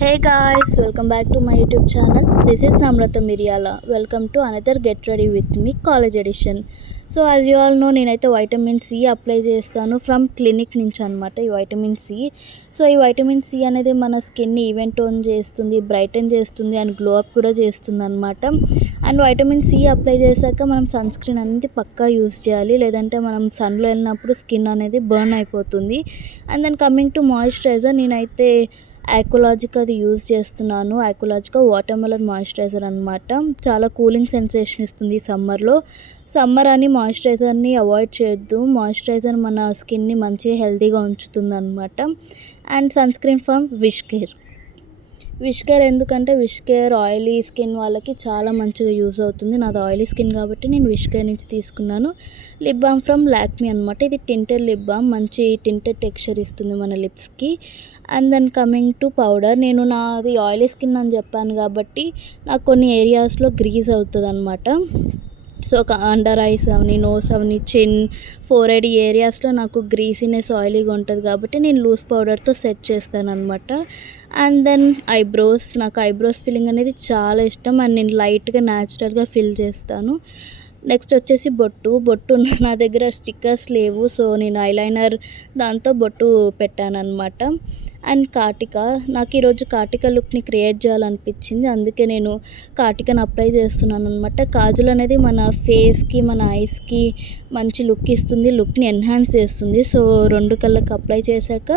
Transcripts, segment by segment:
Hey guys, welcome back to my YouTube channel. This is Namrata Miryala. Welcome to another Get Ready with Me college edition. So as you all know నేనైతే vitamin C apply చేస్తాను from clinic నుంచి అనమాట. ఈ vitamin C ఈ vitamin C అనేది మన స్కిన్ని even tone చేస్తుంది, బ్రైటన్ చేస్తుంది అండ్ గ్లో అప్ కూడా చేస్తుంది అనమాట. అండ్ వైటమిన్ సి అప్లై చేశాక మనం సన్ స్క్రీన్ అనేది పక్కా యూస్ చేయాలి, లేదంటే మనం సన్లో వెళ్ళినప్పుడు స్కిన్ అనేది బర్న్ అయిపోతుంది. And then coming to moisturiser, నేనైతే ఐకోలాజిక్ అది యూజ్ చేస్తున్నాను. ఐకోలాజిక్ వాటర్మెలన్ మాయిశ్చరైజర్ అనమాట. చాలా కూలింగ్ సెన్సేషన్ ఇస్తుంది సమ్మర్ అని మాయిశ్చరైజర్ని అవాయిడ్ చేయొద్దు. మాయిశ్చరైజర్ మన స్కిన్ని మంచిగా హెల్తీగా ఉంచుతుంది అనమాట. And sunscreen from Wishcare ఎందుకంటే విష్ కేర్ ఆయిలీ స్కిన్ వాళ్ళకి చాలా మంచిగా యూజ్ అవుతుంది. నాది ఆయిలీ స్కిన్ కాబట్టి నేను విష్ కేర్ నుంచి తీసుకున్నాను. లిప్ బామ్ ఫ్రమ్ లాక్మీ అనమాట. ఇది టింటెడ్ లిప్ బామ్, మంచి టింటెడ్ టెక్స్చర్ ఇస్తుంది మన లిప్స్కి. And then coming to powder, నేను నాది ఆయిలీ స్కిన్ అని చెప్పాను కాబట్టి నాకు కొన్ని ఏరియాస్లో గ్రీజ్ అవుతుంది అనమాట. సో అండర్ ఐస్ అవని, నోస్ అవని, చిన్, ఫోర్ హెడ్ ఏరియాస్లో నాకు గ్రీసీనెస్ ఆయిలీగా ఉంటుంది కాబట్టి నేను లూజ్ పౌడర్తో సెట్ చేస్తాను అనమాట. అండ్ దెన్ నాకు ఐబ్రోస్ ఫిల్లింగ్ అనేది చాలా ఇష్టం అండ్ నేను లైట్గా న్యాచురల్గా ఫిల్ చేస్తాను. నెక్స్ట్ వచ్చేసి బొట్టు నా దగ్గర స్టిక్కర్స్ లేవు, సో నేను ఐలైనర్ దాంతో బొట్టు పెట్టాను అనమాట. అండ్ కాటిక, నాకు ఈరోజు కాటిక లుక్ని క్రియేట్ చేయాలనిపించింది, అందుకే నేను కాటికను అప్లై చేస్తున్నాను అనమాట. కాజల్ అనేది మన ఫేస్కి మన ఐస్కి మంచి లుక్ ఇస్తుంది, లుక్ని ఎన్హాన్స్ చేస్తుంది. సో రెండు కళ్ళకి అప్లై చేశాక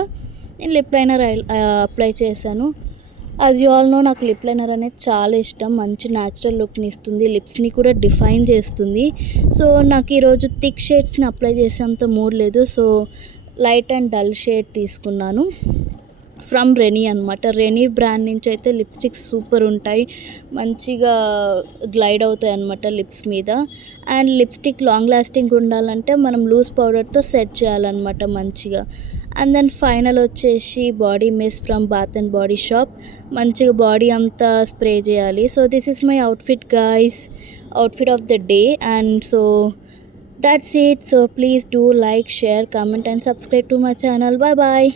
నేను లిప్ లైనర్ అప్లై చేశాను. యాజ్ యూ ఆల్ నో నాకు లిప్ లైనర్ అనేది చాలా ఇష్టం, మంచి న్యాచురల్ లుక్ని ఇస్తుంది, లిప్స్ని కూడా డిఫైన్ చేస్తుంది. సో నాకు ఈరోజు థిక్ షేడ్స్ని అప్లై చేసేంత మూడ్ లేదు, so light and dull shade తీసుకున్నాను ఫ్రమ్ రెనీ అనమాట. రెనీ బ్రాండ్ నుంచి అయితే లిప్స్టిక్స్ సూపర్ ఉంటాయి, మంచిగా గ్లైడ్ అవుతాయి అనమాట లిప్స్ మీద. అండ్ లిప్స్టిక్ లాంగ్ లాస్టింగ్ ఉండాలంటే మనం లూజ్ పౌడర్తో సెట్ చేయాలన్నమాట మంచిగా. అండ్ దెన్ ఫైనల్ వచ్చేసి body mist from Bath and Body Shop, మంచిగా బాడీ అంతా స్ప్రే చేయాలి. So this is my outfit guys, outfit of the day. And so that's it. So please do like, share, comment and subscribe to my channel. Bye bye.